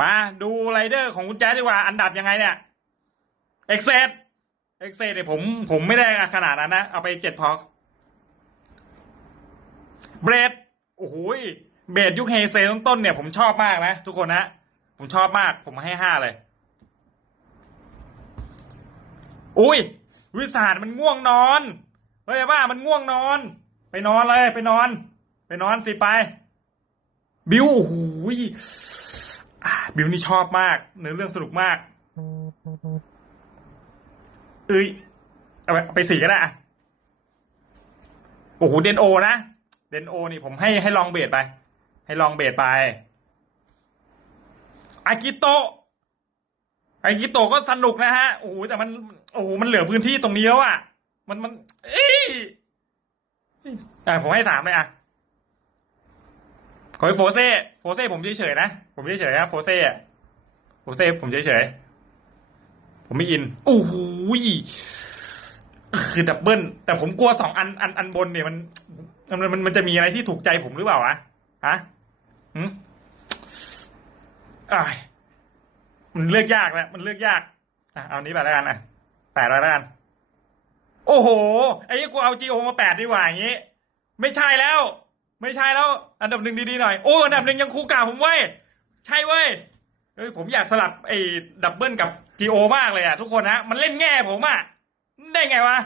มาดูไรเดอร์ของคุณแจ๊ดดีกว่า อันดับยังไงเนี่ยเอ็กเซดเอ็กเซดเนี่ยผมผมไม่ได้ขนาดนั้นนะ เอาไปเจ็ดพอเบรดโอ้โหยเบรดยุคเฮเซต้นๆเนี่ยผมชอบมากนะ ทุกคนนะผมชอบมาก ผมให้ห้าเลย อุ้ย วิสานมันง่วงนอนเฮ้ยว่ามันง่วงนอน ไปนอนเลย ไปนอน ไปนอนสิไป บิวโอ้โหย บิวนี่ชอบมากเนื้อเรื่องสนุกมาก เอ้ยเอาไปไปสี่ก็ได้อะโอ้โหเดนโอนะเดนโอนี่ผมให้ให้ลองเบสไป ให้ลองเบสไปอากิโตะอากิโตะก็สนุกนะฮะโอ้โหแต่มันโอ้โหมันเหลือพื้นที่ตรงนี้แล้วอะมันมันเอ้ยอะผมให้สามเลยอะ ขอให้โฟเซ่โฟเซ่ผมเฉยๆนะ ผมเฉยๆนะโฟเซ่อะโฟเซ่ผมเฉยๆผมไม่อินโอ้โหยคือดับเบิลแต่ผมกลัวสองอันอันอันบนเนี่ยมันมันมันมันจะมีอะไรที่ถูกใจผมหรือเปล่าวะฮะหืมอ้ามันเลือกยากแล้วมันเลือกยากอะเอานี้ไปแล้วกันอะแปดแล้วกันโอ้โหไอ้กูเอาจีโอมาแปดดีกว่าอย่างงี้ ไม่ใช่แล้ว ไม่ใช่แล้ว อันดับหนึ่งดีๆหน่อยโอ้อันดับหนึ่งยังคูกาผมเว้ยใช่เว้ยเฮ้ยผมอยากสลับไอ้ดับเบิลกับจีโอมากเลยอะทุกคนฮะมันเล่นแง่ผมอะได้ไงวะ